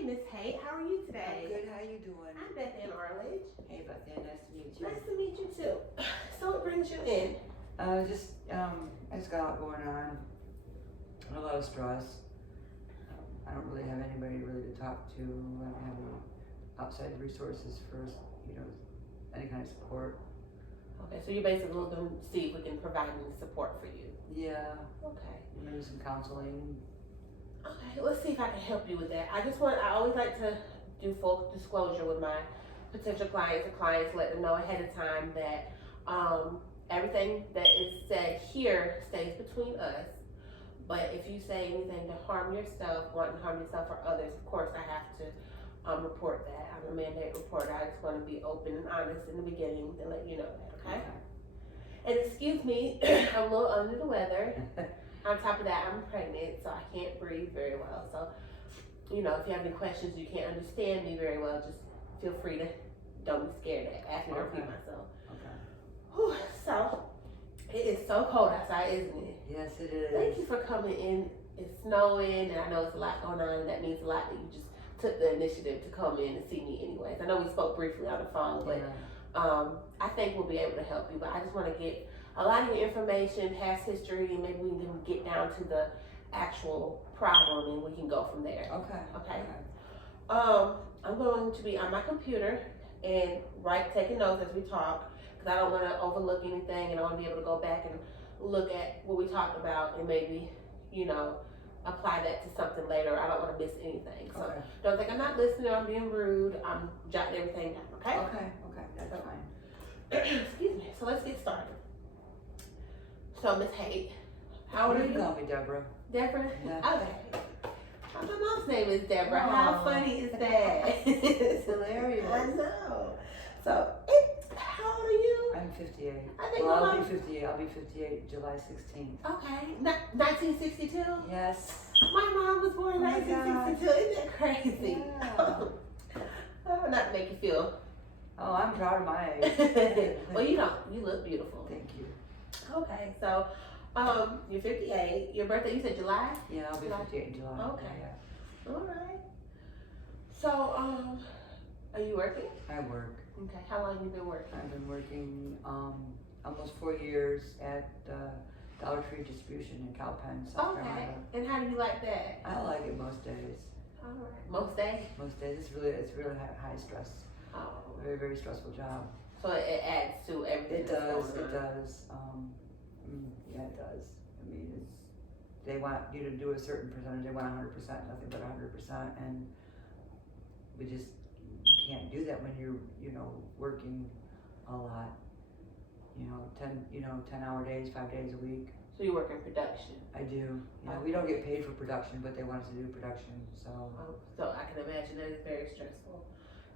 Hey, Miss Haight, how are you today? I'm good. How you doing? I'm Beth Ann Arledge. Hey, Beth Ann. Nice to meet you. Nice to meet you too. So what brings you in? I just got a lot going on. A lot of stress. I don't really have anybody really to talk to. I don't have any outside resources for, any kind of support. Okay, so you're basically looking to see if we can provide any support for you. Yeah. Okay. Maybe some counseling. Okay, let's see if I can help you with that. I always like to do full disclosure with my potential clients and clients, let them know ahead of time that everything that is said here stays between us. But if you say anything to harm yourself, wanting to harm yourself or others, of course I have to report that. I'm a mandate reporter. I just want to be open and honest in the beginning to let you know that, okay? And excuse me, I'm a little under the weather. On top of that, I'm pregnant, so I can't breathe very well. So, if you have any questions, you can't understand me very well, just feel free to, don't be scared to ask me to repeat myself. Okay. Whew, so, it is so cold outside, isn't it? Yes, it is. Thank you for coming in. It's snowing, and I know it's a lot going on, and that means a lot that you just took the initiative to come in and see me anyways. I know we spoke briefly on the phone, but I think we'll be able to help you. But I just want to get a lot of your information, past history, and maybe we can get down to the actual problem, and we can go from there. Okay. I'm going to be on my computer and taking notes as we talk, because I don't want to overlook anything, and I want to be able to go back and look at what we talked about and maybe, apply that to something later. I don't want to miss anything. So don't think I'm not listening or I'm being rude. I'm jotting everything down, okay? Okay, that's fine. Excuse me. So let's get started. So, Miss Haight, how old are you? Call me Deborah. Deborah? Yeah. Okay. My mom's name is Deborah. How funny is that? It's hilarious. I know. So, how old are you? I'm 58. I think I'll be 58. I'll be 58 July 16th. Okay. 1962? Yes. My mom was born in 1962. Isn't that crazy? Yeah. Not to make you feel. Oh, I'm proud of my age. Well, you don't. You look beautiful. Thank you. Okay, so you're 58. Your birthday, you said July? Yeah, I'll be 58 in July. Okay. Yeah. All right. So, are you working? I work. Okay. How long have you been working? I've been working almost 4 years at Dollar Tree Distribution in Cowpen, South Carolina. And how do you like that? I like it most days. All right. Most days? Most days. It's really high stress. Oh. Very, very stressful job. So it adds to everything. It does. It does. Yeah, it does. I mean, they want you to do a certain percentage. They want 100%, nothing but 100%, and we just can't do that when you're, working a lot. 10-hour days, 5 days a week. So you work in production? I do. Yeah, we don't get paid for production, but they want us to do production, so. So I can imagine that it's very stressful.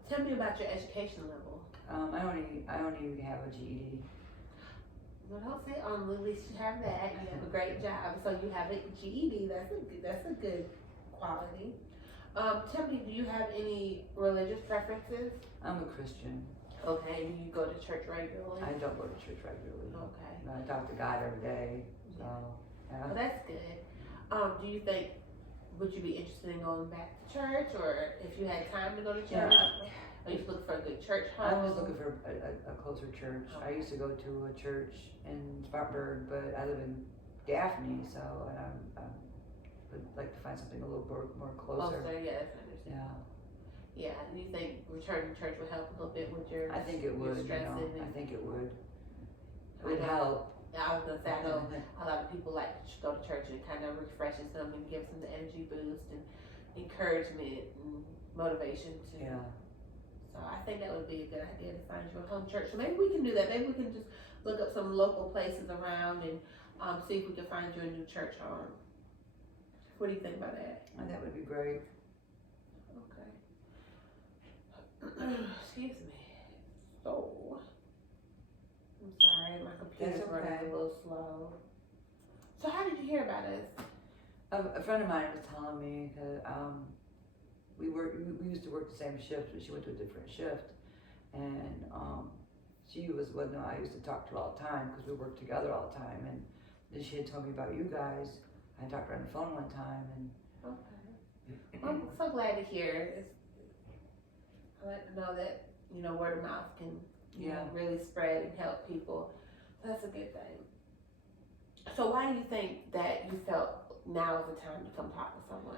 Tell me about your education level. I only have a GED. Well, don't say at least you have that. You have a great job, so you have a GED. That's a good quality. Tell me, do you have any religious preferences? I'm a Christian. Okay, do you go to church regularly? I don't go to church regularly. Okay. I talk to God every day, so, yeah. Well, that's good. Do you think, would you be interested in going back to church, or if you had time to go to church? Yeah. Are you looking for a good church home? I'm just looking for a closer church. I used to go to a church in Spartanburg, but I live in Daphne, so I would like to find something a little more closer. Yes, I understand. Yeah. Do you think returning to church would help a little bit with your? I think it would. I think it would. It would help. Yeah, I was gonna say, I know a lot of people like to go to church and it kind of refreshes them and gives them the energy boost and encouragement and motivation to. Yeah. So I think that would be a good idea to find you a home church. So maybe we can do that. Maybe we can just look up some local places around and see if we can find you a new church home. What do you think about that? That would be great. Okay. Excuse me. So, I'm sorry, my computer's running a little slow. So how did you hear about us? A friend of mine was telling me that we used to work the same shift, but she went to a different shift, and she was one that I used to talk to all the time because we worked together all the time, and then she had told me about you guys. I talked to her on the phone one time, and Okay. I'm so glad to hear. I like to know that, you know, word of mouth can, you know, really spread and help people. So that's a good thing. So why do you think that you felt now is the time to come talk to someone?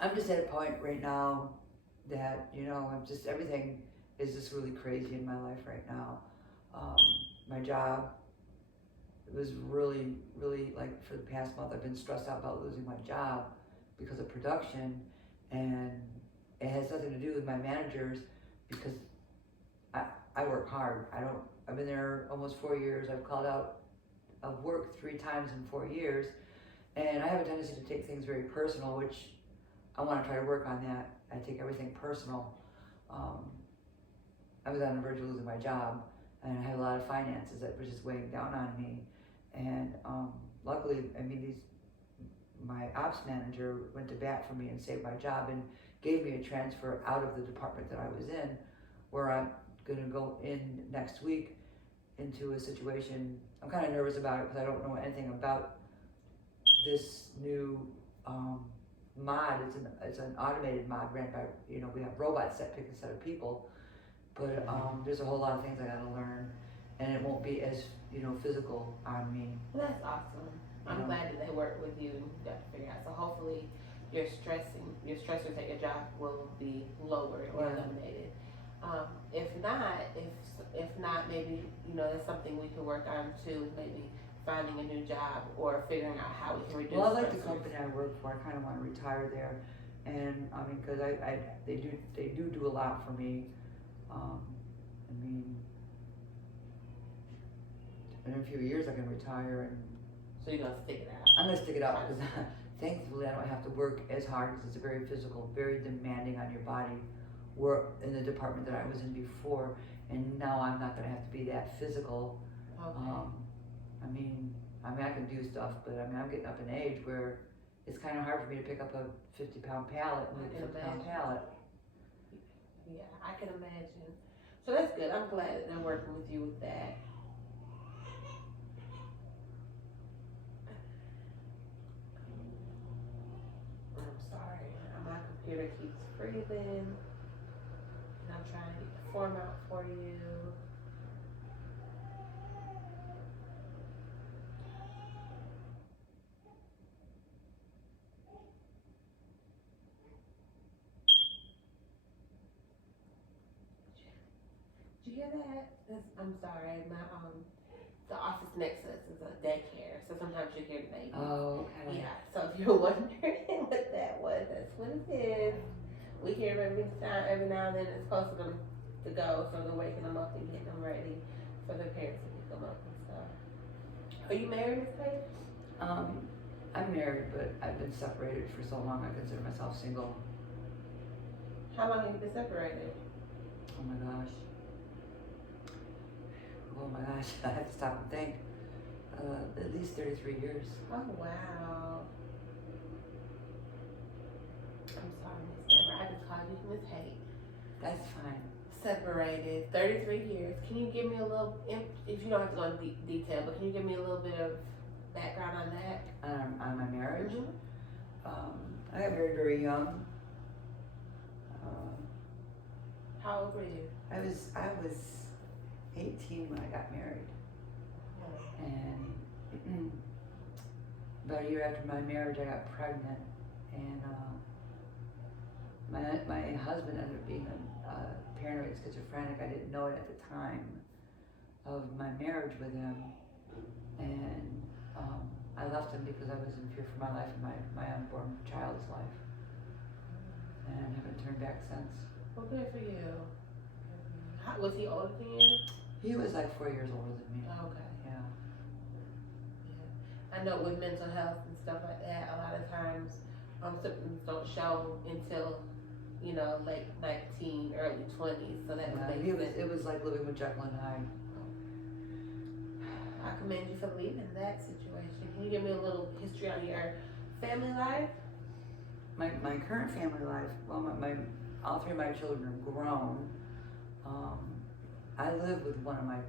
I'm just at a point right now that, you know, everything is just really crazy in my life right now. My job, it was really, really, like, for the past month, I've been stressed out about losing my job because of production, and it has nothing to do with my managers, because I work hard. I've been there almost 4 years. I've called out of work 3 times in 4 years, and I have a tendency to take things very personal, which I want to try to work on that. I take everything personal. I was on the verge of losing my job, and I had a lot of finances that were just weighing down on me. And luckily, I mean, my ops manager went to bat for me and saved my job and gave me a transfer out of the department that I was in, where I'm going to go in next week into a situation. I'm kind of nervous about it because I don't know anything about this new mod. It's an automated mod ran by, you know, we have robots that pick a set of people, but there's a whole lot of things I gotta learn, and it won't be as, you know, physical on me. Well, that's awesome. I'm glad that they work with you and you got to figure out. So hopefully your stressors at your job will be lowered or eliminated. If not, maybe, you know, that's something we can work on too, maybe finding a new job or figuring out how we can reduce. Well, I like the company I work for. I kind of want to retire there, and I mean, because they do a lot for me. I mean, in a few years I can retire, and so you're gonna stick it out. I'm gonna stick it out because thankfully I don't have to work as hard, because it's a very physical, very demanding on your body work in the department that I was in before, and now I'm not gonna have to be that physical. Okay. I mean, I can do stuff, but I mean, I'm getting up in age where it's kind of hard for me to pick up a 50-pound pallet and move a 50-pound pallet. Yeah, I can imagine. So that's good. I'm glad that they're working with you with that. I'm sorry. My computer keeps freezing. And I'm trying to get the form out for you. Did you hear that? I'm sorry. The office next to us is a daycare, so sometimes you hear the baby. Oh, okay. Yeah. So if you're wondering what that was, that's what it is. We hear them every now and then. It's close to them to go, so they're waking them up and getting them ready for their parents to pick them up and stuff. Are you married, Miss Paige? I'm married, but I've been separated for so long. I consider myself single. How long have you been separated? Oh my gosh. Oh my gosh, I have to stop and think. At least 33 years. Oh wow. I'm sorry, Miss Deborah. I just called you Miss Haight. That's fine. Separated 33 years. Can you give me a little, if you don't have to go into detail, but can you give me a little bit of background on that? On my marriage? Mm-hmm. I got married very young. How old were you? I was 18 when I got married. And about a year after my marriage, I got pregnant, and my husband ended up being a paranoid schizophrenic. I didn't know it at the time of my marriage with him, and I left him because I was in fear for my life and my unborn child's life, and haven't turned back since. Well, good for you. Was he older than you? He was like 4 years older than me. Oh, okay. Yeah. I know with mental health and stuff like that, a lot of times symptoms don't show until, you know, late 19, early 20s. So that it was like living with Jekyll and Hyde. I commend you for leaving that situation. Can you give me a little history on your family life? My current family life. Well, all 3 of my children are grown. I live with one of my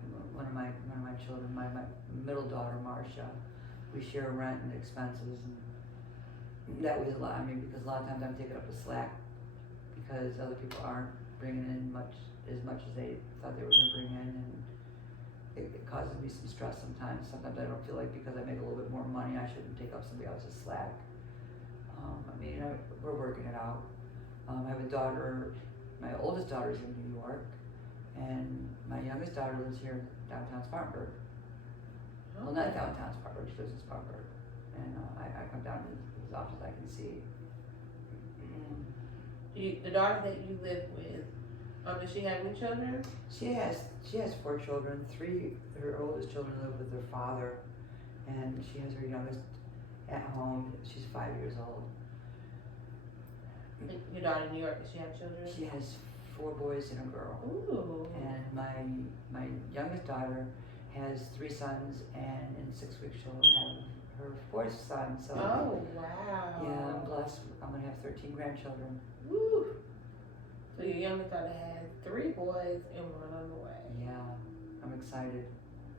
children, my middle daughter, Marcia. We share rent and expenses, and that weighs a lot on me because a lot of times I'm taking up the slack because other people aren't bringing in as much as they thought they were going to bring in, and it causes me some stress sometimes. Sometimes I don't feel like because I make a little bit more money, I shouldn't take up somebody else's slack. We're working it out. I have a daughter. My oldest daughter is in New York, and my youngest daughter lives here in downtown Spartanburg. Okay. Well, not downtown Spartanburg, she lives in Spartanburg. And I come down as often as I can see. The daughter that you live with, does she have any children? She has 4 children. 3, her oldest children live with their father, and she has her youngest at home. She's 5 years old. Your daughter in New York, does she have children? She has 4 boys and a girl. Ooh. And my youngest daughter has 3 sons, and in 6 weeks she'll have her 4th son. So oh, wow. yeah, I'm blessed. I'm gonna have 13 grandchildren. Woo. So your youngest daughter has 3 boys and 1 on the way. Yeah, I'm excited.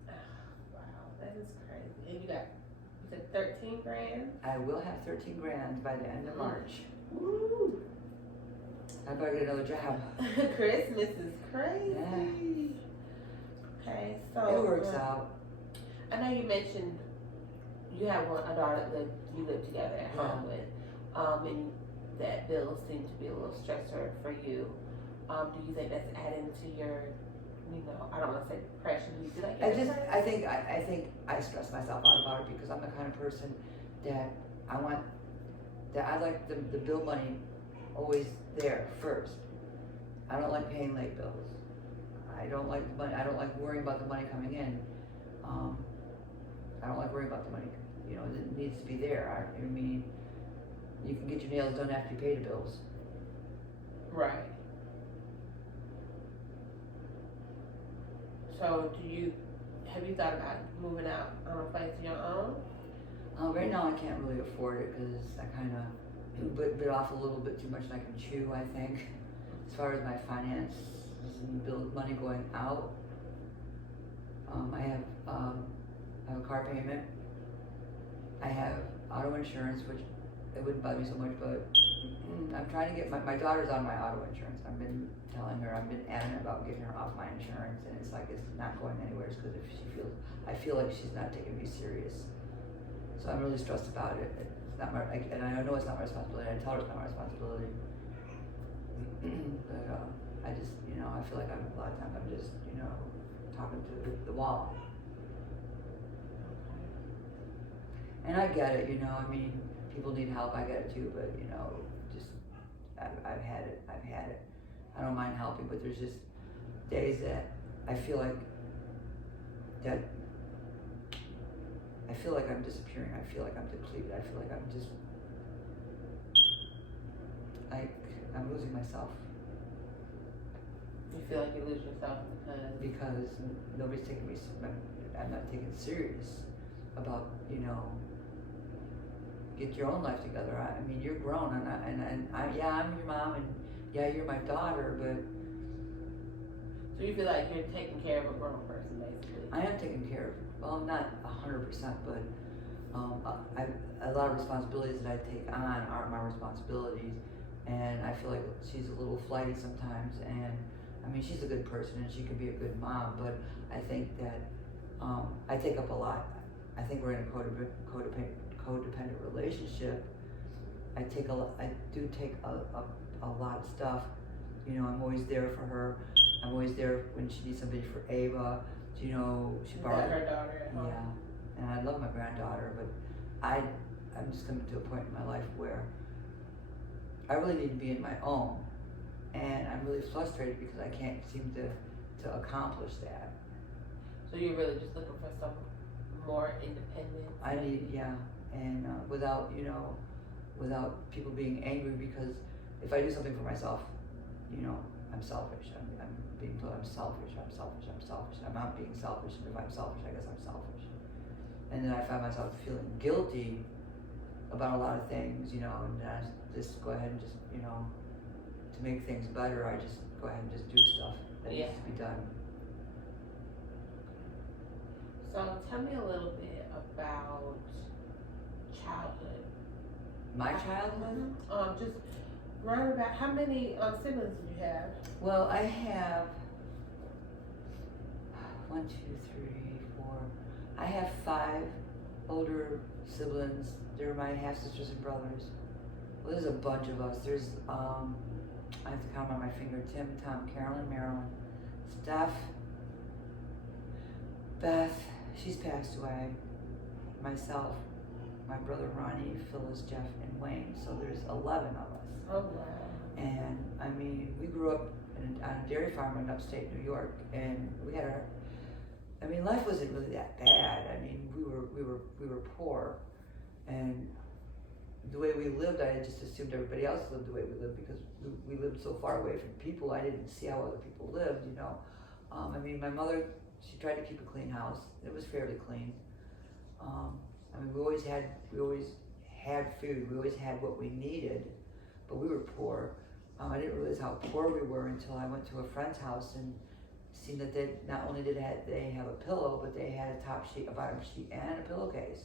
Wow, that is crazy. And you said 13 grand? I will have 13 grand by the end of March. Woo. I better get another job. Christmas is crazy. Yeah. Okay, so It works out. I know you mentioned you have a daughter that you live together at home with, and that bills seem to be a little stressor for you. Do you think that's adding to your, I don't want to say depression. Do you feel like I think I stress myself out about it because I'm the kind of person that I like the bill money always there first. I don't like paying late bills. I don't like the money. I don't like worrying about the money coming in. I don't like worrying about the money. It needs to be there. I mean, you can get your nails done after you pay the bills. Right. So have you thought about moving out on a place of your own? Right now I can't really afford it because I kind of bit off a little bit too much than I can chew, I think. As far as my finances and money going out, I have a car payment. I have auto insurance, which it wouldn't bother me so much, but I'm trying to get my daughter's on my auto insurance. I've been telling her, I've been adamant about getting her off my insurance, and it's like it's not going anywhere because I feel like she's not taking me serious. So I'm really stressed about it. It's not and I know it's not my responsibility. I tell her it's not my responsibility. But I just, I feel like a lot of times I'm just, talking to the wall. And I get it, I mean, people need help, I get it too, but, just, I've had it. I don't mind helping, but there's just days that I feel like I'm disappearing. I feel like I'm depleted. I feel like I'm losing myself. You feel like you lose yourself because nobody's taking me. I'm not taken serious about get your own life together. I mean, you're grown, and I'm your mom, and yeah, you're my daughter, but. So you feel like you're taking care of a grown person, basically. I am taking care of. Well, not 100%, but a lot of responsibilities that I take on aren't my responsibilities, and I feel like she's a little flighty sometimes. And I mean, she's a good person, and she could be a good mom, but I think that I take up a lot. I think we're in a codependent relationship. I do take a lot of stuff. I'm always there for her. I'm always there when she needs somebody for Ava. She borrowed her daughter at home. Yeah, and I love my granddaughter, but I'm just coming to a point in my life where I really need to be in my own, and I'm really frustrated because I can't seem to accomplish that. So you're really just looking for some more independent. I need, and without people being angry, because if I do something for myself, I'm selfish. I'm being told I'm selfish. I'm not being selfish, and if I'm selfish, I guess I'm selfish. And then I find myself feeling guilty about a lot of things, and then I just go ahead and just, to make things better, I just go ahead and just do stuff that needs to be done. So tell me a little bit about childhood. My childhood? Just round about, how many siblings do you have? Well, I have 1, 2, 3, 4. I have 5 older siblings. They're my half sisters and brothers. Well, there's a bunch of us. There's I have to count on my finger. Tim, Tom, Carolyn, Marilyn, Steph, Beth. She's passed away. Myself, my brother Ronnie, Phyllis, Jeff, and Wayne. So there's 11 of us. Oh wow. And I mean, we grew up on a dairy farm in upstate New York, and we had life wasn't really that bad. I mean, we were poor, and the way we lived, I just assumed everybody else lived the way we lived because we lived so far away from people. I didn't see how other people lived, you know. I mean, my mother, she tried to keep a clean house. It was fairly clean. I mean, we always had food. We always had what we needed, but we were poor. I didn't realize how poor we were until I went to a friend's house and seen that they not only did they have a pillow, but they had a top sheet, a bottom sheet, and a pillowcase.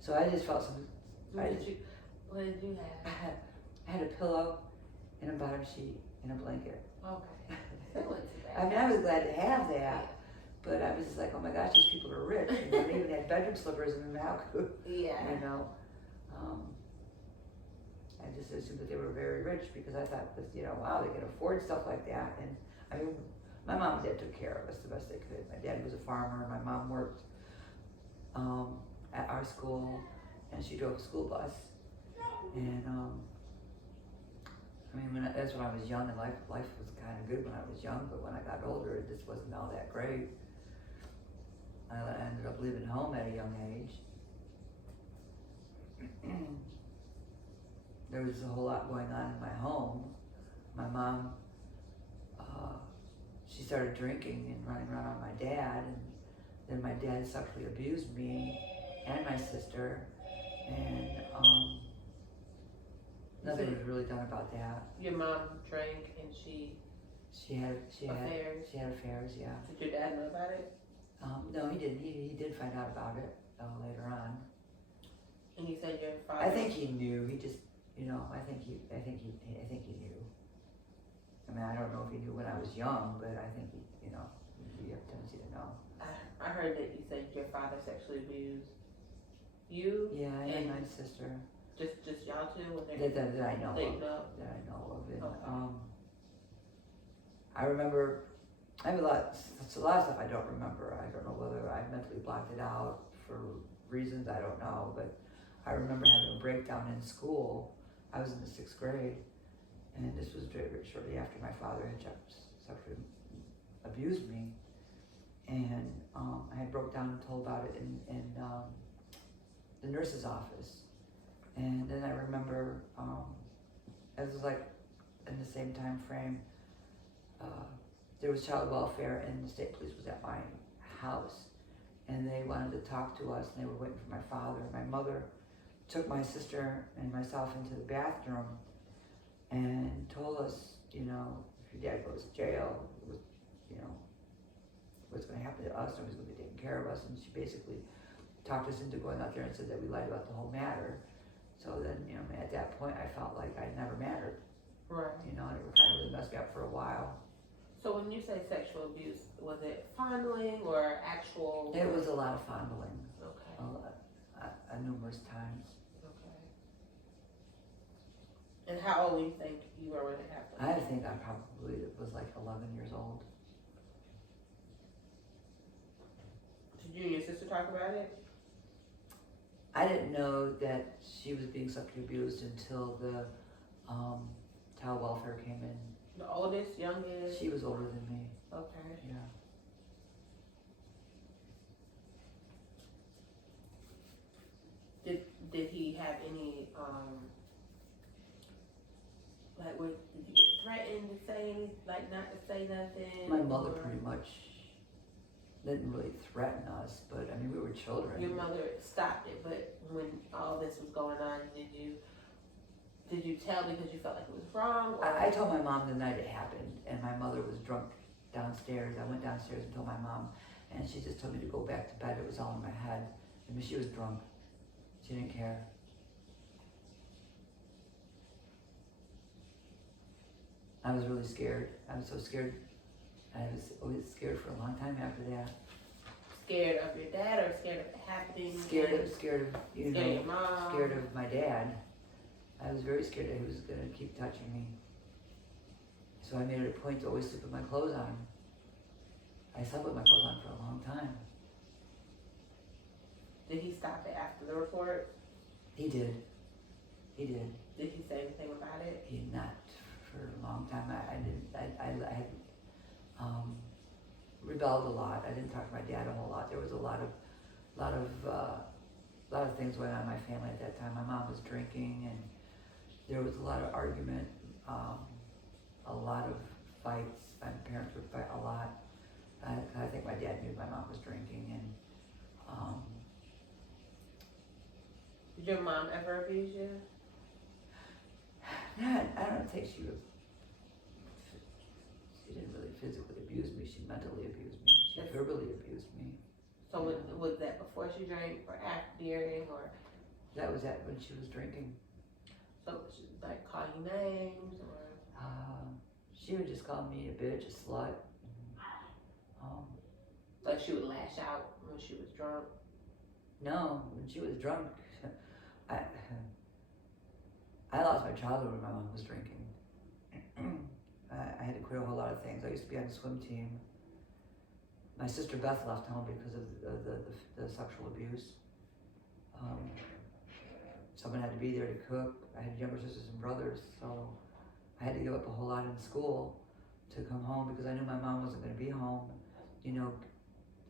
So I just felt some. What did you have? I had a pillow and a bottom sheet and a blanket. Okay. That wasn't too bad. I mean, I was glad to have that, but I was just like, oh my gosh, these people are rich. You know, they even had bedroom slippers in the house. Yeah. You know, I just assumed that they were very rich because I thought that, you know, wow, they can afford stuff like that. And I mean, my mom and dad took care of us the best they could. My dad was a farmer. My mom worked at our school, and she drove a school bus. And I mean, that's when I was young, and life was kind of good when I was young. But when I got older, it just wasn't all that great. I ended up leaving home at a young age. There was a whole lot going on in my home. My mom, she started drinking and running around on my dad, and then my dad sexually abused me and my sister, and nothing was really done about that. Your mom drank and she had affairs. She had affairs, yeah. Did your dad know about it? No, he didn't. He did find out about it later on. And you said your father. I think he knew. He just, you know, I think he knew. I mean, I don't know if he knew when I was young, but I think he, you know, you have a tendency to know. I heard that you said your father sexually abused you. Yeah, and my sister. Just y'all two? That I know of. That I know of. And, okay. I remember. I have a lot of stuff I don't remember. I don't know whether I mentally blocked it out for reasons I don't know, but I remember having a breakdown in school. I was in the 6th grade, and this was shortly after my father had sexually abused me, and I had broke down and told about it in the nurse's office, and then I remember it was like in the same time frame. There was child welfare, and the state police was at my house, and they wanted to talk to us, and they were waiting for my father. My mother took my sister and myself into the bathroom and told us, you know, if your dad goes to jail, you know, what's going to happen to us, nobody's going to be taking care of us. And she basically talked us into going out there and said that we lied about the whole matter. So then, you know, at that point, I felt like I never mattered. Right. You know, and it kind of really messed me up for a while. So when you say sexual abuse, was it fondling or actual? It was a lot of fondling. Okay. Numerous times. Okay. And how old do you think you were when it happened? I think I probably was like 11 years old. Did you and your sister talk about it? I didn't know that she was being sexually abused until the child welfare came in. The oldest, youngest? She was older than me. Okay. Yeah. Did he have any, like, did you get threatened to say, like, not to say nothing? My mother pretty much didn't really threaten us, but I mean, we were children. Your mother stopped it, but when all this was going on, did you tell because you felt like it was wrong? Or? I told my mom the night it happened, and my mother was drunk downstairs. I went downstairs and told my mom, and she just told me to go back to bed. It was all in my head. I mean, she was drunk. She didn't care. I was really scared. I was so scared. I was always scared for a long time after that. Scared of your dad or scared of it happening? Scared of you know, scared of your mom? scared of my dad. I was very scared that he was gonna keep touching me. So I made it a point to always sleep with my clothes on. I slept with my clothes on for a long time. Did he stop it after the report? He did. He did. Did he say anything about it? He not for a long time. I had rebelled a lot. I didn't talk to my dad a whole lot. There was a lot of things going on in my family at that time. My mom was drinking, and there was a lot of argument, a lot of fights. My parents would fight a lot. I think my dad knew my mom was drinking, and did your mom ever abuse you? I don't think she didn't really physically abuse me. She mentally abused me. She verbally abused me. So was that before she drank or after, during, or? That was when she was drinking. So she like call you names or? She would just call me a bitch, a slut. Like she would lash out when she was drunk? No, when she was drunk, I lost my childhood when my mom was drinking. I had to quit a whole lot of things. I used to be on the swim team. My sister Beth left home because of the sexual abuse. Someone had to be there to cook. I had younger sisters and brothers, so I had to give up a whole lot in school to come home because I knew my mom wasn't going to be home. You know,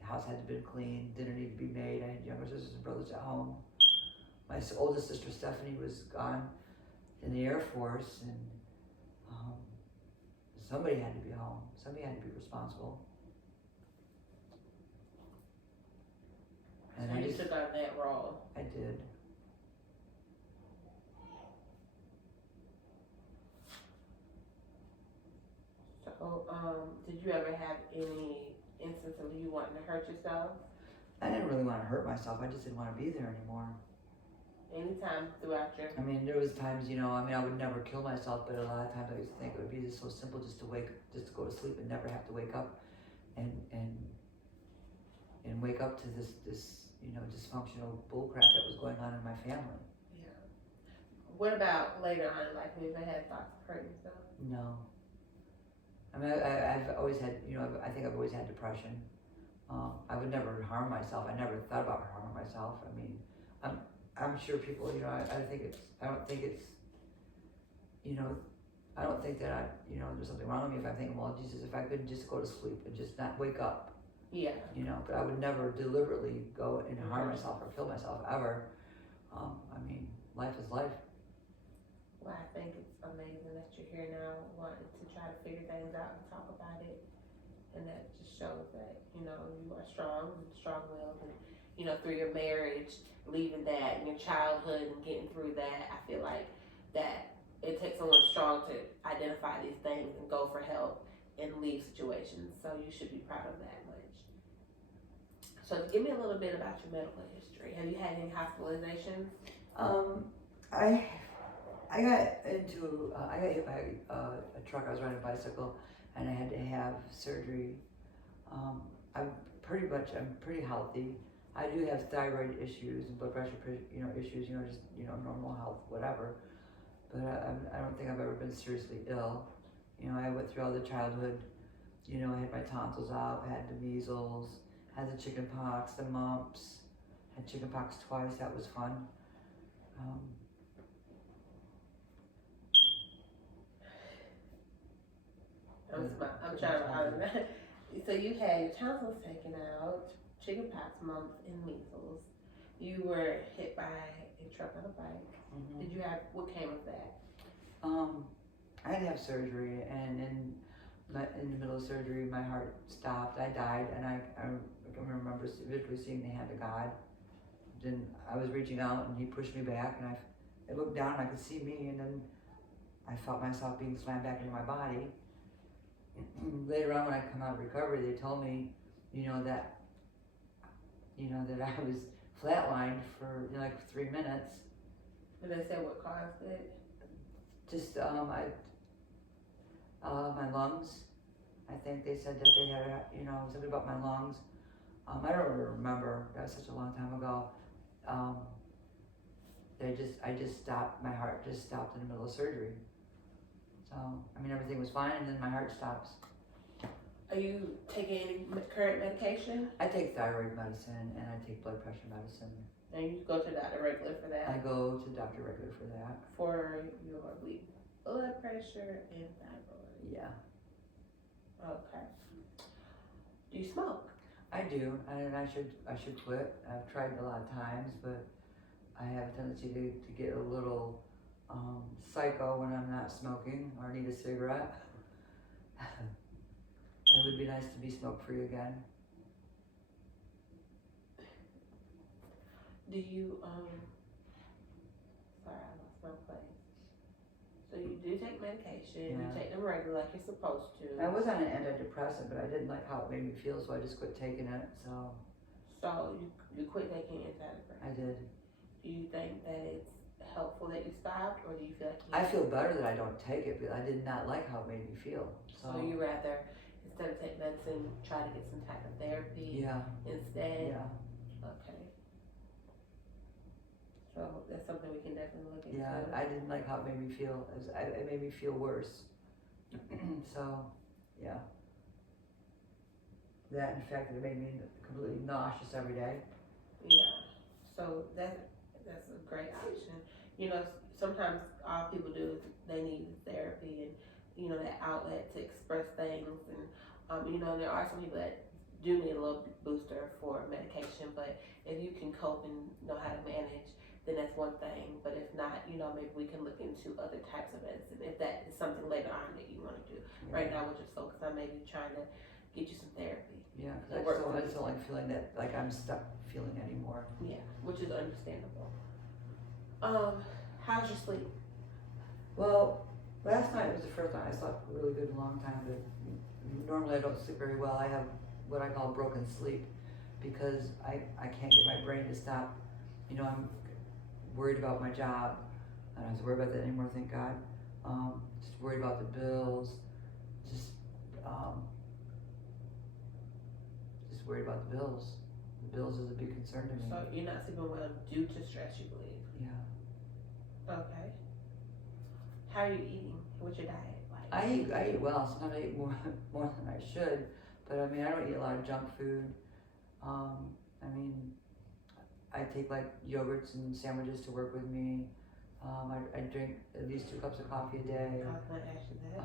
the house had to be clean, dinner needed to be made. I had younger sisters and brothers at home. My oldest sister Stephanie was gone in the Air Force, and somebody had to be home. Somebody had to be responsible. And so you took on that role. I did. So, did you ever have any instance of you wanting to hurt yourself? I didn't really want to hurt myself. I just didn't want to be there anymore. Anytime throughout your... I mean, there was times, I would never kill myself, but a lot of times I used to think it would be just so simple just to go to sleep and never have to wake up and wake up to this dysfunctional bullcrap that was going on in my family. Yeah. What about later on in life? Have you ever had thoughts of hurting yourself? No. I mean, I've always had, I think I've always had depression. I would never harm myself. I never thought about harming myself. I mean, I'm sure people, I don't think that there's something wrong with me if I'm thinking, well, Jesus, if I could just go to sleep and just not wake up. Yeah. But I would never deliberately go and harm myself or kill myself ever. I mean, life is life. Well, I think it's amazing that you're here now wanting to try to figure things out and talk about it. And that just shows that, you are strong and strong-willed. And, through your marriage, leaving that, and your childhood and getting through that, I feel like that it takes someone strong to identify these things and go for help and leave situations. So you should be proud of that much. So give me a little bit about your medical history. Have you had any hospitalizations? I got hit by a truck. I was riding a bicycle, and I had to have surgery. I'm pretty healthy. I do have thyroid issues and blood pressure, issues, just normal health, whatever. But I don't think I've ever been seriously ill. I went through all the childhood. I had my tonsils out, had the measles, had the chicken pox, the mumps, had chicken pox twice. That was fun. I'm trying to. So you had your tonsils taken out, chickenpox, mumps, and measles. You were hit by a truck on a bike. Mm-hmm. What came of that? I had to have surgery, and in the middle of surgery, my heart stopped. I died, and I can remember vividly seeing the hand of God. Then I was reaching out, and He pushed me back, and I looked down, and I could see me, and then I felt myself being slammed back into my body. Later on, when I come out of recovery, they told me, that I was flatlined for 3 minutes. Did they say what caused it? Just My lungs. I think they said that they had, something about my lungs. I don't really remember. That was such a long time ago. I just stopped. My heart just stopped in the middle of surgery. So everything was fine, and then my heart stops. Are you taking any current medication? I take thyroid medicine and I take blood pressure medicine. And you go to the doctor regular for that? I go to the doctor regular for that. For your blood pressure and thyroid? Yeah. Okay. Do you smoke? I do, and I should quit. I've tried a lot of times, but I have a tendency to get a little psycho when I'm not smoking or need a cigarette. It would be nice to be smoke-free again. Do you, sorry, I lost my place. So you do take medication, you take them regular like you're supposed to. I was on an antidepressant, but I didn't like how it made me feel, so I just quit taking it, so. So you quit taking antidepressants? I did. Do you think that it's helpful that you stopped, or do you feel like you... I feel better that I don't take it, but I did not like how it made me feel. So you rather, instead of take medicine, try to get some type of therapy instead? Yeah. Okay. So that's something we can definitely look into. Yeah, I didn't like how it made me feel. It made me feel worse. So, yeah. That, in fact, it made me completely nauseous every day. Yeah. So that's a great option. Sometimes all people do is they need therapy and, that outlet to express things. And, there are some people that do need a little booster for medication, but if you can cope and know how to manage, then that's one thing. But if not, maybe we can look into other types of medicine if that is something later on that you want to do. Yeah. Right now, we're just focused on maybe trying to get you some therapy. Yeah, because I just don't like feeling that, like I'm stuck feeling anymore. Yeah, which is understandable. How's your sleep? Well, last night was the first night I slept really good in a long time, but normally I don't sleep very well. I have what I call broken sleep because I can't get my brain to stop. I'm worried about my job. I don't have to worry about that anymore, thank God. Just worried about the bills. Just worried about the bills. The bills is a big concern to me. So you're not sleeping well due to stress, you believe? Yeah. Okay. How are you eating? What's your diet like? I eat well. Sometimes I eat more than I should, but I don't eat a lot of junk food. I take like yogurts and sandwiches to work with me. I drink at least 2 cups of coffee a day. I was going to ask you that.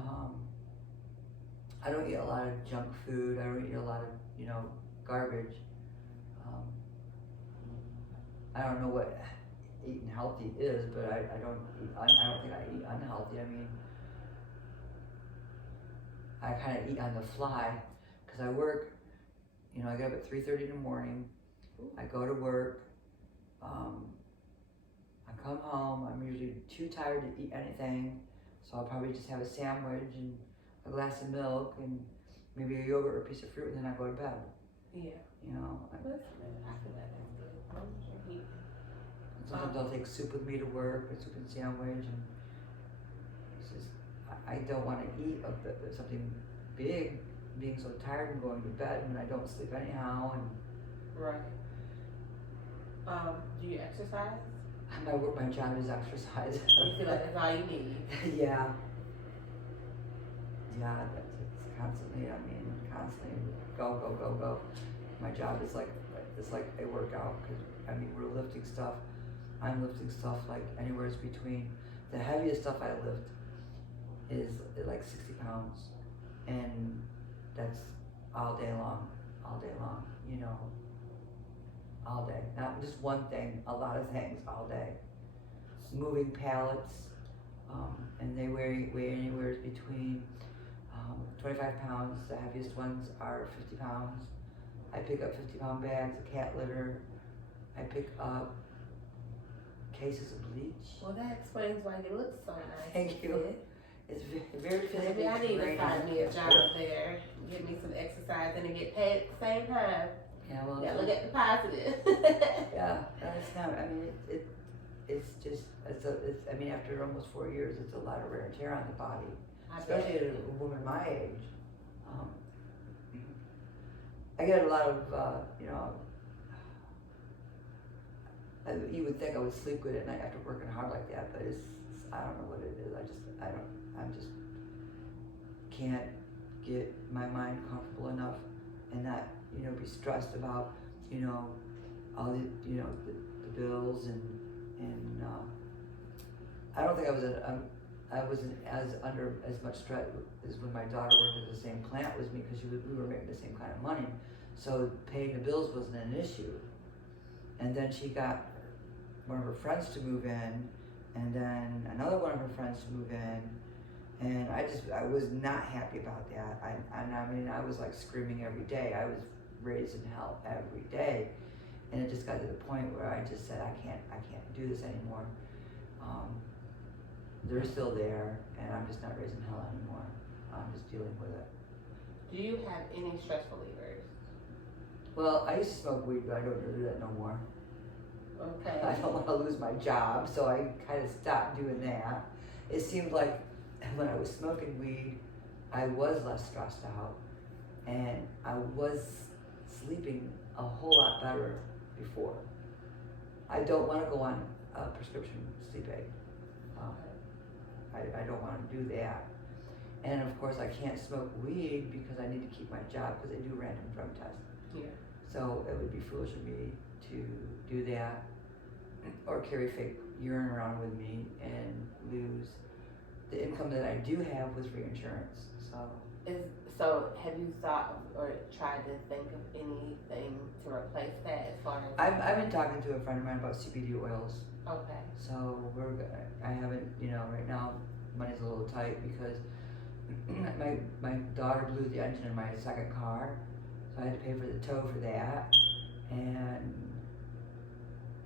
I don't eat a lot of junk food. I don't eat a lot of garbage. I don't know what eating healthy is, but I don't think I eat unhealthy. I kind of eat on the fly because I work. I get up at 3:30 in the morning. I go to work. I come home. I'm usually too tired to eat anything, so I'll probably just have a sandwich and a glass of milk and maybe a yogurt or a piece of fruit, and then I go to bed. Yeah. I feel like that's good. Sometimes I'll take soup with me to work, a soup and sandwich, and it's just, I don't want to eat something big, being so tired and going to bed, and I don't sleep anyhow. Right. Do you exercise? My job is exercise. You feel like that's all you need? Yeah. Yeah, it's constantly, constantly go. My job is like a workout because, we're lifting stuff. I'm lifting stuff like anywhere between, the heaviest stuff I lift is like 60 pounds. And that's all day long, all day. Not just one thing, a lot of things all day. Moving pallets, and they weigh anywhere between 25 pounds. The heaviest ones are 50 pounds. I pick up 50-pound bags of cat litter. I pick up cases of bleach. Well, that explains why you look so nice. Thank you. It's very physically Maybe I need draining. to find me a job there. Give me some exercise and get paid at the same time. Yeah, well, yeah, look at the positive. Yeah, it's not. It's just. After almost 4 years, it's a lot of wear and tear on the body. especially a woman my age. I get a lot of, you would think I would sleep good at night after working hard like that, but I don't know what it is. I just can't get my mind comfortable enough and not, be stressed about, all the, the bills and I don't think I wasn't as under as much stress as when my daughter worked at the same plant with me because we were making the same kind of money. So paying the bills wasn't an issue. And then she got one of her friends to move in, and then another one of her friends to move in, and I was not happy about that. I was like screaming every day. I was raising hell every day, and it just got to the point where I just said I can't do this anymore. They're still there, and I'm just not raising hell anymore. I'm just dealing with it. Do you have any stress relievers? Well, I used to smoke weed, but I don't do that no more. Okay. I don't want to lose my job, so I kind of stopped doing that. It seemed like when I was smoking weed, I was less stressed out, and I was sleeping a whole lot better before. I don't want to go on a prescription sleep aid. I don't want to do that. And of course, I can't smoke weed because I need to keep my job because they do random drug tests. Yeah. So it would be foolish of me to do that or carry fake urine around with me and lose the income that I do have with free insurance. So have you thought or tried to think of anything to replace that as far as? I've been talking to a friend of mine about CBD oils. Okay. So I haven't, right now money's a little tight because my daughter blew the engine in my second car, so I had to pay for the tow for that, and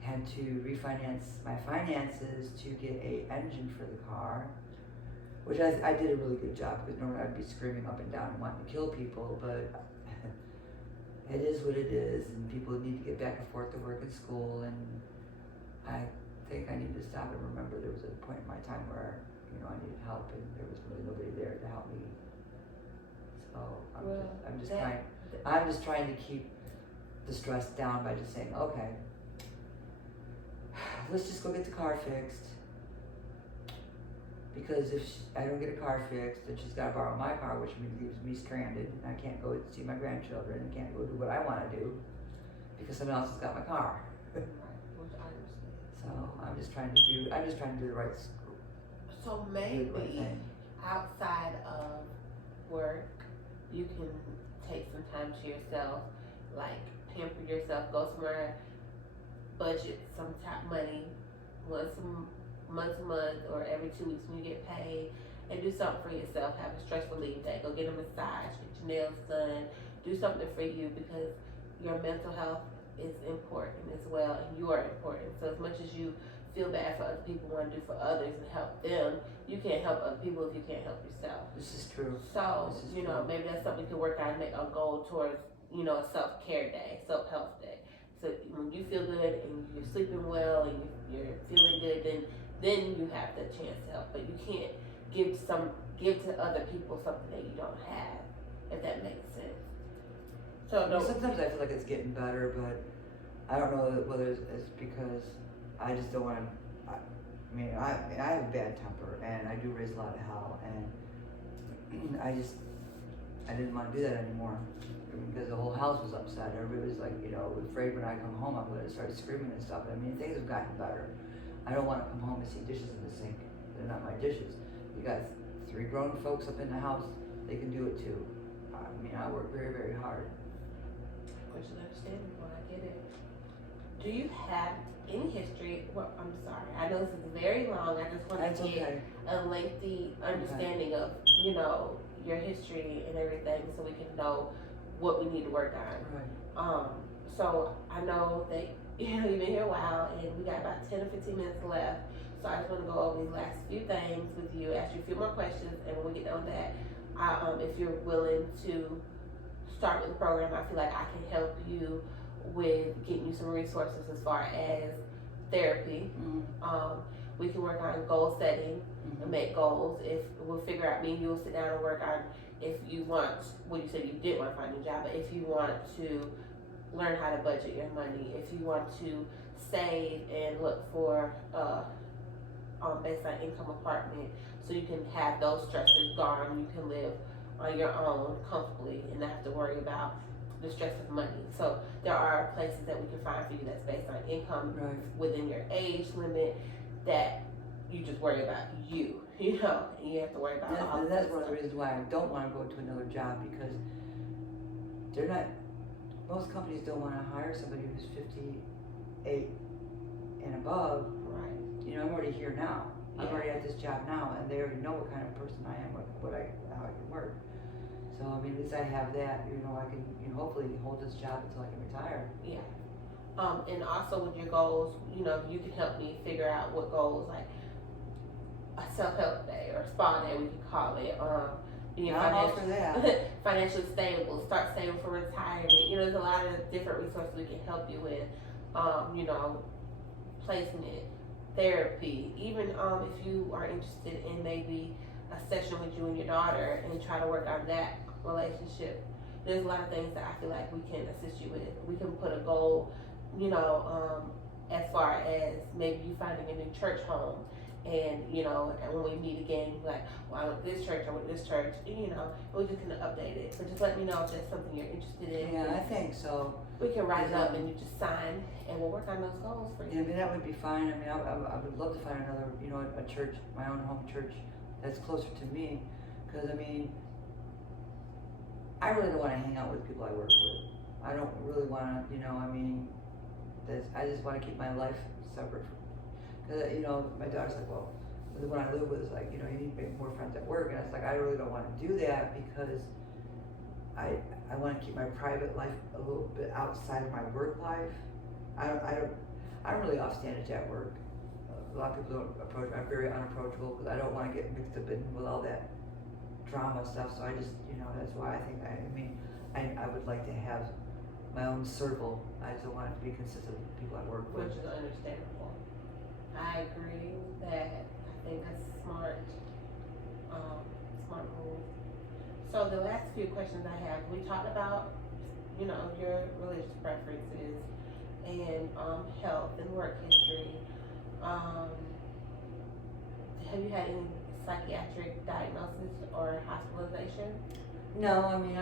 had to refinance my finances to get a engine for the car, which I did a really good job because normally I'd be screaming up and down and wanting to kill people, but it is what it is, and people need to get back and forth to work and school, and I think I need to stop and remember there was a point in my time where I needed help and there was really nobody there to help me. So I'm just trying to keep the stress down by just saying, okay, let's just go get the car fixed. Because if I don't get a car fixed, then she's got to borrow my car, which leaves me stranded. And I can't go see my grandchildren and can't go do what I want to do because someone else has got my car. So I'm just trying to do the right school. So maybe outside of work, you can take some time to yourself, like pamper yourself, go somewhere, budget some top money once a month or every 2 weeks when you get paid, and do something for yourself. Have a stress relief day. Go get a massage, get your nails done, do something for you because your mental health is important as well, and you are important. So as much as you feel bad for other people, want to do for others and help them, you can't help other people if you can't help yourself. This is true. So maybe that's something you can work on and make a goal towards, a self-care day, self-health day. So when you feel good and you're sleeping well and you're feeling good, then you have the chance to help. But you can't give to other people something that you don't have, if that makes sense. So sometimes I feel like it's getting better, but I don't know whether it's because I just don't want to. I have a bad temper and I do raise a lot of hell, and I didn't want to do that anymore because the whole house was upset. Everybody was like, afraid when I come home I'm going to start screaming and stuff. Things have gotten better. I don't want to come home and see dishes in the sink. They're not my dishes. You got 3 grown folks up in the house. They can do it too. I work very, very hard. Which is understandable. I get it. Do you have any history? Well, I'm sorry. I know this is very long. I just want to get a lengthy understanding of, your history and everything so we can know what we need to work on. Right. So I know that you've been here a while and we got about 10 or 15 minutes left. So I just want to go over these last few things with you, ask you a few more questions, and when we get done with that, if you're willing to start with the program, I feel like I can help you with getting you some resources as far as therapy. Mm-hmm. We can work on goal setting. and make goals. If we'll figure out, me and you'll sit down and work on if you want, well, you said you did want to find a job, but if you want to learn how to budget your money, if you want to save and look for baseline income apartment so you can have those stressors gone, you can live on your own comfortably and not have to worry about the stress of money. So there are places that we can find for you that's based on income within your age limit that you just worry about you, and you have to worry about all and of that's that one of the stuff. reasons why I don't want to go to another job, because they're not, most companies don't want to hire somebody who's 58 and above. Right. I'm already here now. I'm Yeah. already at this job now, and they already know what kind of person I am, how I can work. So I mean, at least I have that. I can hopefully hold this job until I can retire. Yeah. And also with your goals, you can help me figure out what goals, like a self-help day or spa day, we can call it. Being I'm all for that. financially stable, start saving for retirement. There's a lot of different resources we can help you with. Placement, therapy, even if you are interested in maybe a session with you and your daughter and try to work on that relationship. There's a lot of things that I feel like we can assist you with. We can put a goal, as far as maybe you finding a new church home, and and when we meet again, like, well, I went to this church, I went to this church, and we're just gonna update it. But just let me know if that's something you're interested in. Yeah, I think so. We can write it up and you just sign, and we'll work on those goals for you. Yeah, I mean, that would be fine. I mean, I would love to find another, a church, my own home church that's closer to me, because I mean, I really don't want to hang out with people I work with. I don't really want to, I mean, I just want to keep my life separate. Because, my daughter's like, well, the one I live with is like, you need to make more friends at work. And it's like, I really don't want to do that, because I want to keep my private life a little bit outside of my work life. I'm really off-standage at work. A lot of people don't approach me. I'm very unapproachable because I don't want to get mixed up in with all that drama stuff. So I just, that's why I think, I would like to have my own circle. I just don't want it to be consistent with people I work with. Which is understandable. I agree with that. I think that's smart move. So the last few questions I have, we talked about, your religious preferences and health and work history. Have you had any psychiatric diagnosis or hospitalization? No, I mean,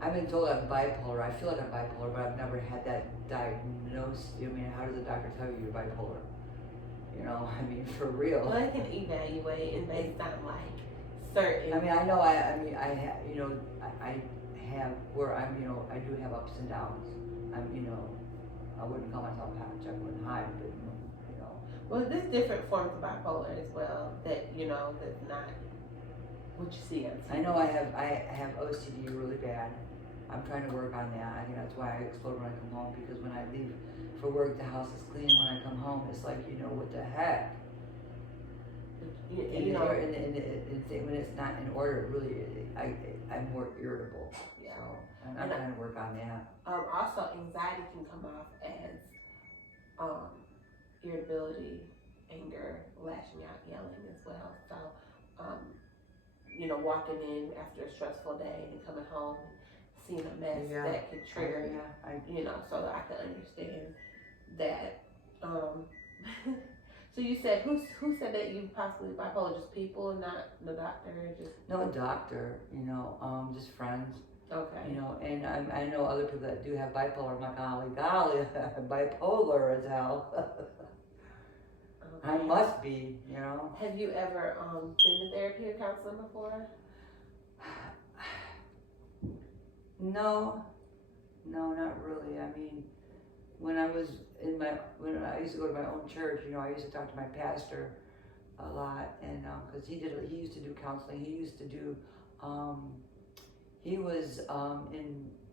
I've been told I'm bipolar. I feel like I'm bipolar, but I've never had that diagnosed. I mean, how does the doctor tell you you're bipolar? I mean, for real. Well, they can evaluate and based on like certain. I mean, I know. I have where I do have ups and downs. I wouldn't call myself half Jekyll and Hyde, but Well, there's different forms of bipolar as well that that's not what you see on TV. I know I have OCD really bad. I'm trying to work on that. I think that's why I explode when I come home, because when I leave for work, the house is clean. When I come home, it's like, what the heck? When it's not in order, really, I'm more irritable. Yeah. So I'm trying to work on that. Also, anxiety can come off as irritability, anger, lashing out, yelling as well. So, walking in after a stressful day and coming home and seeing a mess that could trigger, so I can understand that. So you said, who said that you possibly bipolar? Just people, not the doctor? No, a doctor, just friends. Okay. And I know other people that do have bipolar. I'm like, golly, bipolar as hell. Okay. I must be, Have you ever been to therapy or counseling before? No, not really. I mean, when I used to go to my own church, I used to talk to my pastor a lot, and because he used to do counseling. He used to do, he was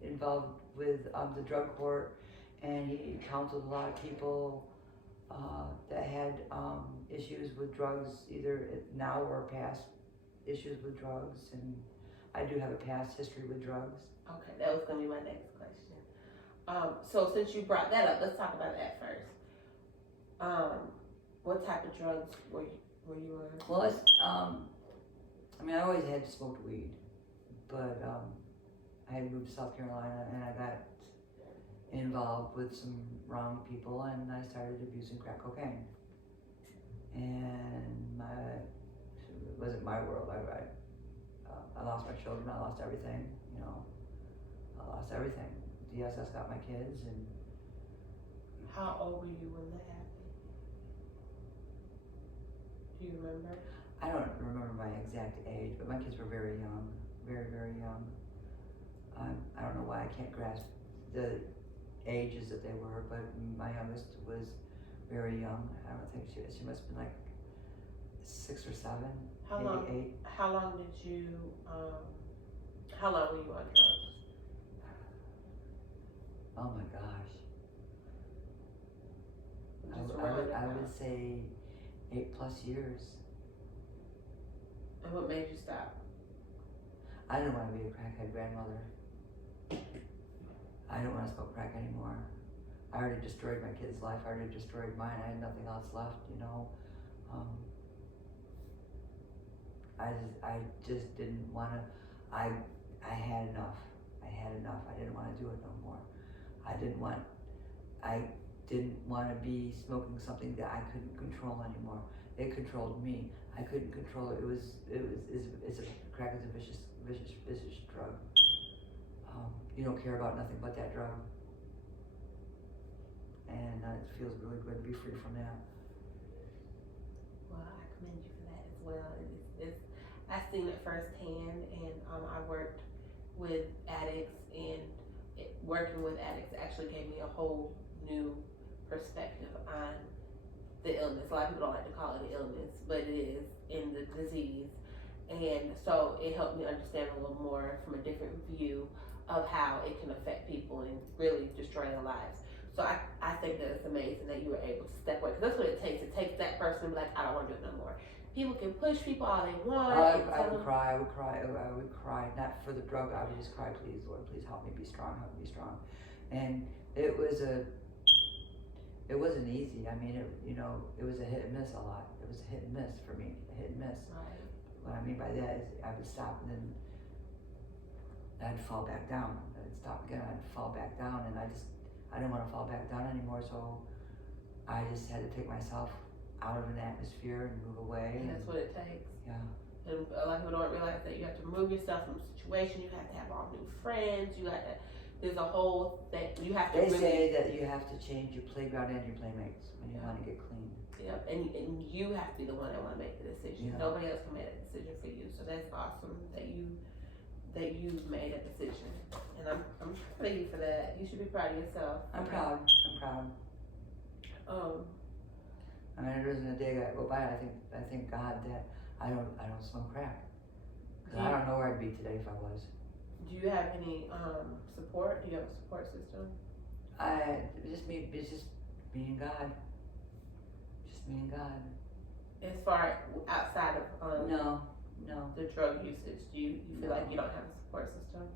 involved with the drug court, and he counseled a lot of people that had issues with drugs, either now or past issues with drugs, and I do have a past history with drugs. Okay, that was going to be my next question. So since you brought that up, let's talk about that first. What type of drugs where you were? Well, it's, I mean, I always had smoked weed, but I had moved to South Carolina and I got involved with some wrong people and I started abusing crack cocaine. And it wasn't my world. I lost my children, I lost everything, you know. I lost everything. DSS got my kids and. How old were you when that happened? Do you remember? I don't remember my exact age, but my kids were very young, very, very young. I don't know why I can't grasp the ages that they were, but my youngest was very young. I don't think she must have been like 6 or 7, maybe 8. How long did you, how long were you on drugs? Oh my gosh. I would say 8+ years. And what made you stop? I didn't want to be a crackhead grandmother. I didn't want to smoke crack anymore. I already destroyed my kid's life. I already destroyed mine. I had nothing else left, you know. I just didn't want to. I had enough. I had enough. I didn't want to do it no more. I didn't want to be smoking something that I couldn't control anymore. It controlled me. I couldn't control it. Crack is a vicious drug. You don't care about nothing but that drug. And it feels really good to be free from that. Well, I commend you for that as well. I've seen it firsthand, and I worked with addicts, and working with addicts actually gave me a whole new perspective on the illness. A lot of people don't like to call it an illness, but it is, in the disease. And so it helped me understand a little more from a different view of how it can affect people and really destroy their lives. So I think that it's amazing that you were able to step away, because that's what it takes. It takes that person to be like, I don't want to do it no more. People can push people all they want. I would cry. I would cry. Not for the drug. I would just cry, please, Lord, please help me be strong. Help me be strong. And it wasn't easy. I mean, it was a hit and miss a lot. It was a hit and miss for me. A hit and miss. Right. What I mean by that is I would stop and then I'd fall back down. I'd stop again. I'd fall back down, and I didn't want to fall back down anymore. So I just had to take myself out of an atmosphere and move away. And that's what it takes. Yeah. And a lot of people don't realize that you have to remove yourself from a situation. You have to have all new friends. There's a whole thing. You have to. They say that you have to change your playground and your playmates when you want to get clean. Yep, and you have to be the one that want to make the decision. Yeah. Nobody else can make that decision for you. So that's awesome that you've made a decision, and I'm proud of you for that. You should be proud of yourself. I'm proud. I mean, there isn't a day that I go by. I thank God that I don't smoke crack. Cause I don't know where I'd be today if I was. Do you have any support? Do you have a support system? It's just me and God. Just me and God. As far outside of No. the drug usage, do you feel like you don't have a support system?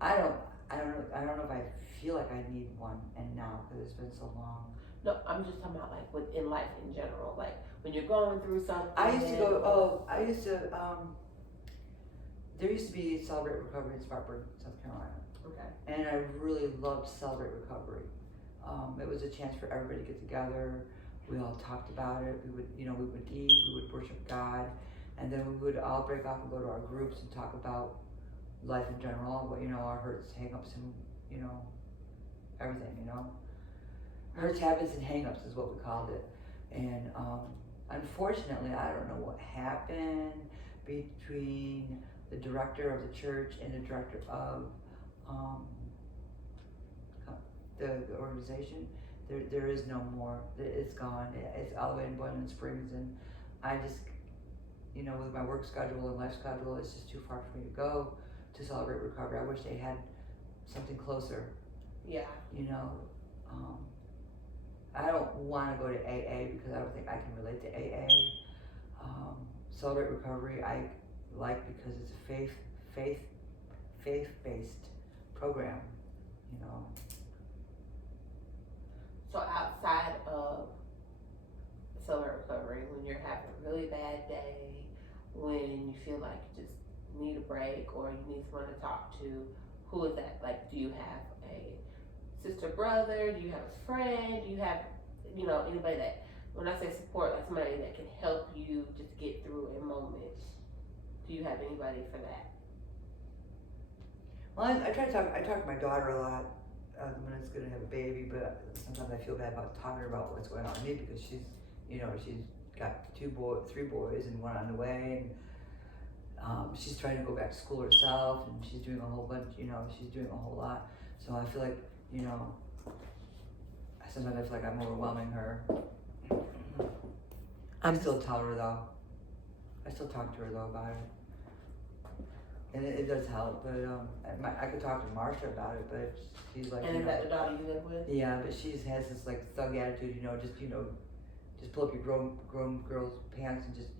I don't know if I feel like I need one, and now because it's been so long. No, I'm just talking about like within life in general, like when you're going through something. There used to be Celebrate Recovery in Spartanburg, South Carolina. Okay. And I really loved Celebrate Recovery. It was a chance for everybody to get together. We all talked about it. We would eat, we would worship God, and then we would all break off and go to our groups and talk about life in general, our hurts, hang-ups, and, everything, Hurts, habits, and hang-ups is what we called it. And unfortunately, I don't know what happened between the director of the church and the director of the organization. There is no more. It's gone. It's all the way in Boiling Springs, and I just, with my work schedule and life schedule, it's just too far for me to go to Celebrate Recovery. I wish they had something closer. Yeah. I don't want to go to AA because I don't think I can relate to AA. Celebrate Recovery I like because it's a faith-based program, So outside of Accelerate Recovery, when you're having a really bad day, when you feel like you just need a break or you need someone to talk to, who is that? Like, do you have a sister, brother? Do you have a friend? Do you have, anybody that, when I say support, like somebody that can help you just get through a moment? Do you have anybody for that? Well, I talk to my daughter a lot when it's gonna have a baby, but sometimes I feel bad about talking to her about what's going on with me because she's got three boys and one on the way, and she's trying to go back to school herself, and she's doing a whole bunch, she's doing a whole lot. So I feel like, sometimes I feel like I'm overwhelming her. I still tell her though. I still talk to her though about it. And it does help, but I could talk to Marsha about it, but she's like, And is that the daughter you live with? Yeah, but she has this like thug attitude, just pull up your grown girl's pants and just,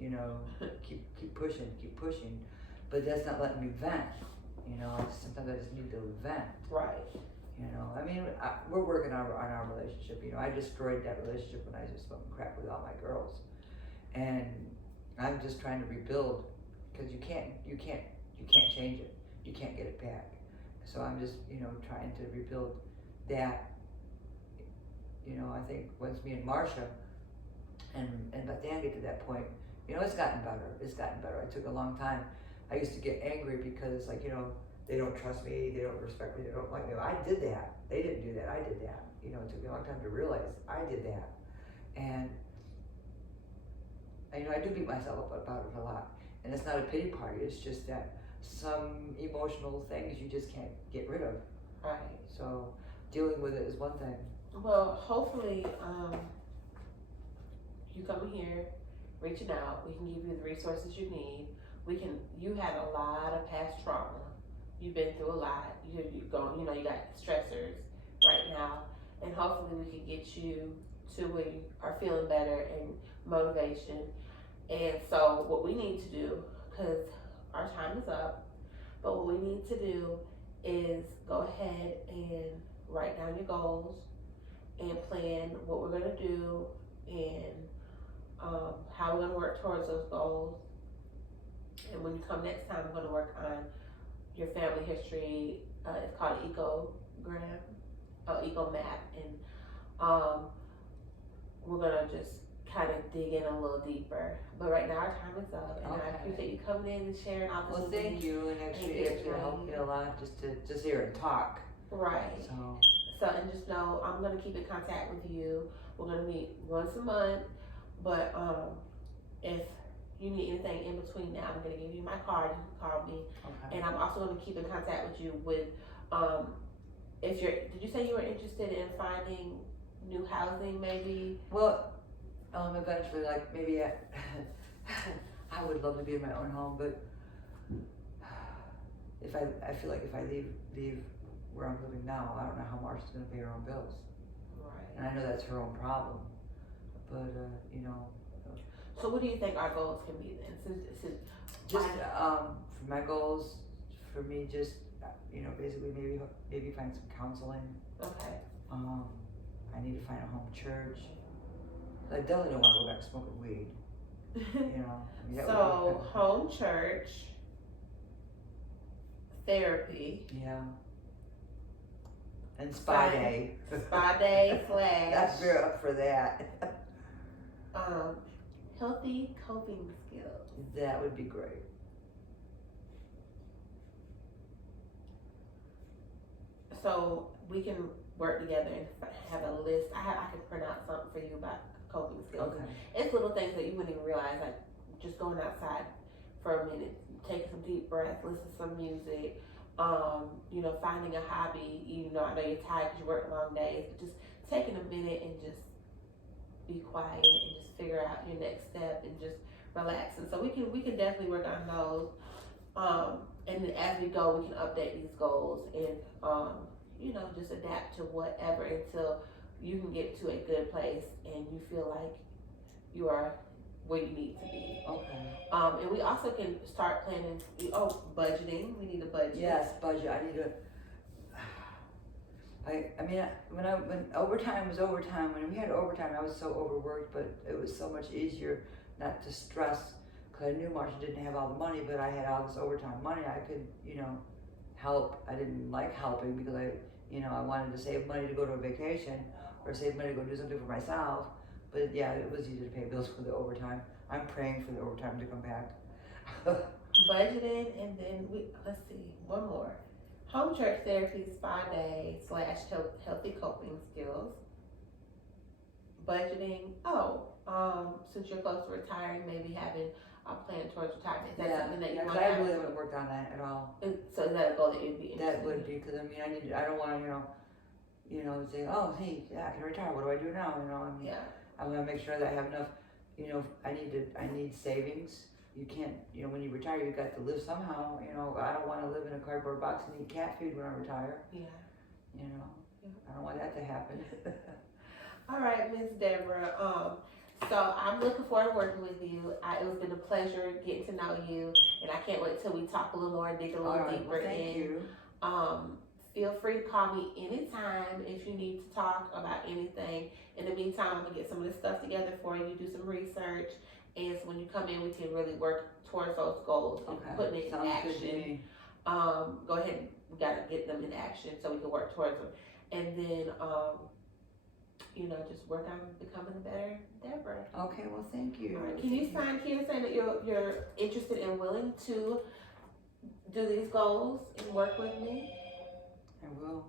keep pushing. But that's not letting me vent, sometimes I just need to vent. Right. I mean, we're working on our relationship. I destroyed that relationship when I was smoking crack with all my girls, and I'm just trying to rebuild, because you can't change it. You can't get it back. So I'm just, trying to rebuild that. I think once me and Marsha and Beth Ann get to that point, it's gotten better. It took a long time. I used to get angry because, like, they don't trust me, they don't respect me, they don't like me. I did that. They didn't do that. I did that. It took me a long time to realize I did that. And I do beat myself up about it a lot. And it's not a pity party. It's just that some emotional things you just can't get rid of. Right. So dealing with it is one thing. Well, hopefully, you come here, reaching out, we can give you the resources you need. You had a lot of past trauma. You've been through a lot. You got stressors right now, and hopefully we can get you to where you are feeling better and motivation. And so what we need to do, because our time is up, but what we need to do is go ahead and write down your goals and plan what we're going to do and how we're going to work towards those goals. And when you come next time, we're going to work on your family history. It's called Eco Map, and we're going to just kind of dig in a little deeper. But right now our time is up, and I appreciate you coming in and sharing all this. Well, thank you, and actually it helped me a lot just to hear and talk. Right. So and just know I'm gonna keep in contact with you. We're gonna meet once a month, but if you need anything in between now, I'm gonna give you my card. You can call me, and I'm also gonna keep in contact with you with did you say you were interested in finding new housing maybe? Well, eventually, like maybe I would love to be in my own home, but I feel like if I leave where I'm living now, I don't know how Marsha's going to pay her own bills. Right. And I know that's her own problem, but So what do you think our goals can be then? Just for my goals, for me, just basically maybe find some counseling. Okay. I need to find a home church. I definitely don't want to go back smoking weed. So home church, therapy. Yeah. And spa day. Spa day / That's very up for that. Healthy coping skills. That would be great. So we can work together and have a list. I can print out something for you about coping skills. Okay. It's little things that you wouldn't even realize, like just going outside for a minute, taking some deep breaths, listening to some music, finding a hobby. I know you're tired because you work long days, but just taking a minute and just be quiet and just figure out your next step and just relax. And so we can definitely work on those. And then as we go, we can update these goals and just adapt to whatever until you can get to a good place and you feel like you are where you need to be. Okay. And we also can start planning. Budgeting. We need a budget. Yes, budget. When overtime was overtime, when we had overtime, I was so overworked, but it was so much easier not to stress, because I knew Marcia didn't have all the money, but I had all this overtime money. I could, help. I didn't like helping because I wanted to save money to go to a vacation or save money to go do something for myself. But yeah, it was easy to pay bills for the overtime. I'm praying for the overtime to come back. Budgeting, and then let's see, one more. Home church therapy, spa day / healthy coping skills. Budgeting. Since you're close to retiring, maybe having a plan towards retirement. Is that something that you want to I have? really haven't worked on that at all. So is that a goal that you'd be interested in? That would be, because I don't want to, say, oh, hey, yeah, I can retire. What do I do now? Yeah. I want to make sure that I have enough. I need savings. You can't, when you retire, you got to live somehow. I don't want to live in a cardboard box and eat cat food when I retire. Yeah. I don't want that to happen. All right, Miss Deborah. So I'm looking forward to working with you. It's been a pleasure getting to know you, and I can't wait till we talk a little more and dig a little deeper in. Thank you. Feel free to call me anytime if you need to talk about anything. In the meantime, I'm gonna get some of this stuff together for you, do some research, and so when you come in, we can really work towards those goals and putting it in action. Go ahead, we gotta get them in action so we can work towards them, and then just work on becoming a better Deborah. Okay, well, thank you. All right. Can you sign here saying that you're interested and willing to do these goals and work with me? I will.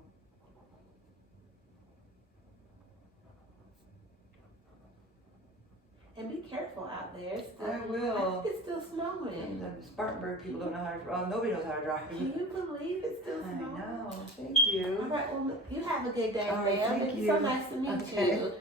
And be careful out there. I will. I think it's still snowing. The Spartanburg people don't know how to drive. Nobody knows how to drive. Can you believe it's still snowing? I know. Thank you. All right. Well, you have a good day, All right, ma'am. thank It's you. so nice to meet you.